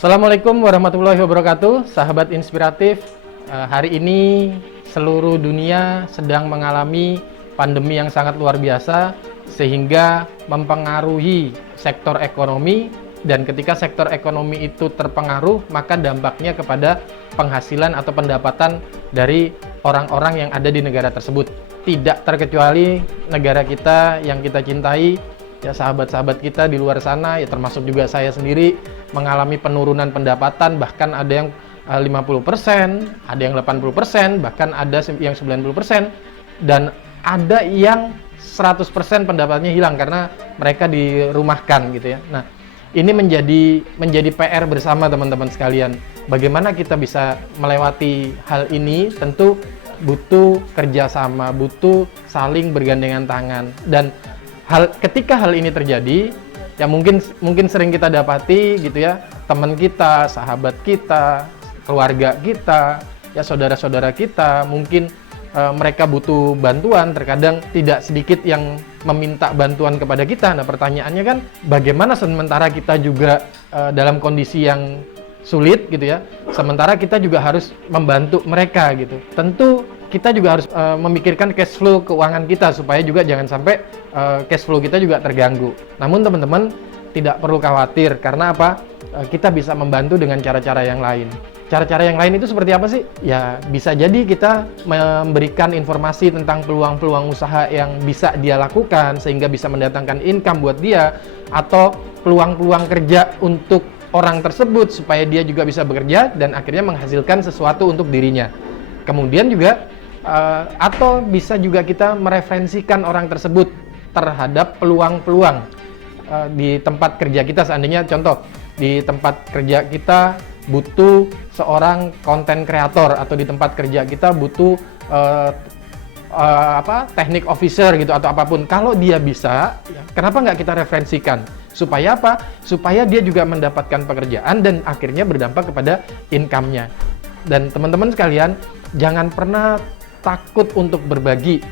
Assalamualaikum warahmatullahi wabarakatuh, sahabat inspiratif. Hari ini seluruh dunia sedang mengalami pandemi yang sangat luar biasa sehingga mempengaruhi sektor ekonomi, dan ketika sektor ekonomi itu terpengaruh maka dampaknya kepada penghasilan atau pendapatan dari orang-orang yang ada di negara tersebut. Tidak terkecuali negara kita yang kita cintai, ya, sahabat-sahabat kita di luar sana, ya termasuk juga saya sendiri, mengalami penurunan pendapatan, bahkan ada yang 50%, ada yang 80%, bahkan ada yang 90%, dan ada yang 100% pendapatnya hilang karena mereka dirumahkan gitu ya. Nah, ini menjadi PR bersama teman-teman sekalian. Bagaimana kita bisa melewati hal ini? Tentu butuh kerjasama, butuh saling bergandengan tangan. Dan ketika hal ini terjadi, ya mungkin sering kita dapati gitu ya, teman kita, sahabat kita, keluarga kita, ya saudara-saudara kita, mungkin mereka butuh bantuan. Terkadang tidak sedikit yang meminta bantuan kepada kita. Nah, pertanyaannya kan, bagaimana sementara kita juga dalam kondisi yang sulit gitu ya, sementara kita juga harus membantu mereka gitu. Tentu kita juga harus memikirkan cash flow keuangan kita supaya juga jangan sampai cash flow kita juga terganggu. Namun teman-teman tidak perlu khawatir, karena apa? Kita bisa membantu dengan cara-cara yang lain. Cara-cara yang lain itu seperti apa sih? Ya, bisa jadi kita memberikan informasi tentang peluang-peluang usaha yang bisa dia lakukan sehingga bisa mendatangkan income buat dia, atau peluang-peluang kerja untuk orang tersebut supaya dia juga bisa bekerja dan akhirnya menghasilkan sesuatu untuk dirinya. Kemudian juga atau bisa juga kita mereferensikan orang tersebut terhadap peluang-peluang di tempat kerja kita. Seandainya contoh, di tempat kerja kita butuh seorang konten kreator, atau di tempat kerja kita butuh teknik officer gitu, atau apapun. Kalau dia bisa, kenapa nggak kita referensikan? Supaya apa? Supaya dia juga mendapatkan pekerjaan dan akhirnya berdampak kepada income-nya. Dan teman-teman sekalian, jangan pernah takut untuk berbagi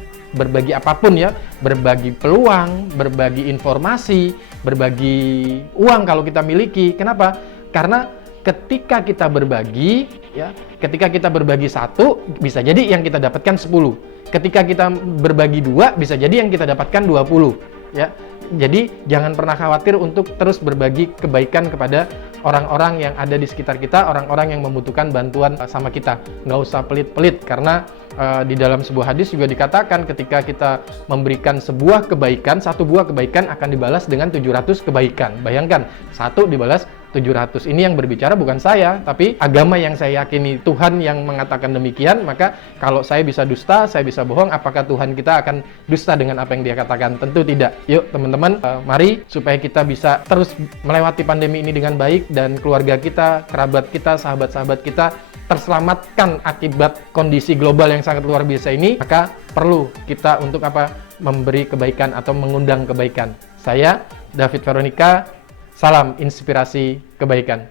apapun ya, berbagi peluang, berbagi informasi, berbagi uang kalau kita miliki. Kenapa? Karena ketika kita berbagi, ya, ketika kita berbagi 1, bisa jadi yang kita dapatkan 10. Ketika kita berbagi 2, bisa jadi yang kita dapatkan 20, ya. Jadi jangan pernah khawatir untuk terus berbagi kebaikan kepada orang-orang yang ada di sekitar kita, orang-orang yang membutuhkan bantuan sama kita. Nggak usah pelit-pelit, karena di dalam sebuah hadis juga dikatakan, ketika kita memberikan sebuah kebaikan, satu buah kebaikan akan dibalas dengan 700 kebaikan. Bayangkan, 1 dibalas 700. Ini yang berbicara bukan saya, tapi agama yang saya yakini, Tuhan yang mengatakan demikian. Maka kalau saya bisa dusta, saya bisa bohong, apakah Tuhan kita akan dusta dengan apa yang dia katakan? Tentu tidak. Yuk teman-teman, mari supaya kita bisa terus melewati pandemi ini dengan baik, dan keluarga kita, kerabat kita, sahabat-sahabat kita terselamatkan akibat kondisi global yang sangat luar biasa ini. Maka perlu kita untuk apa? Memberi kebaikan atau mengundang kebaikan. Saya David Veronica, salam inspirasi kebaikan.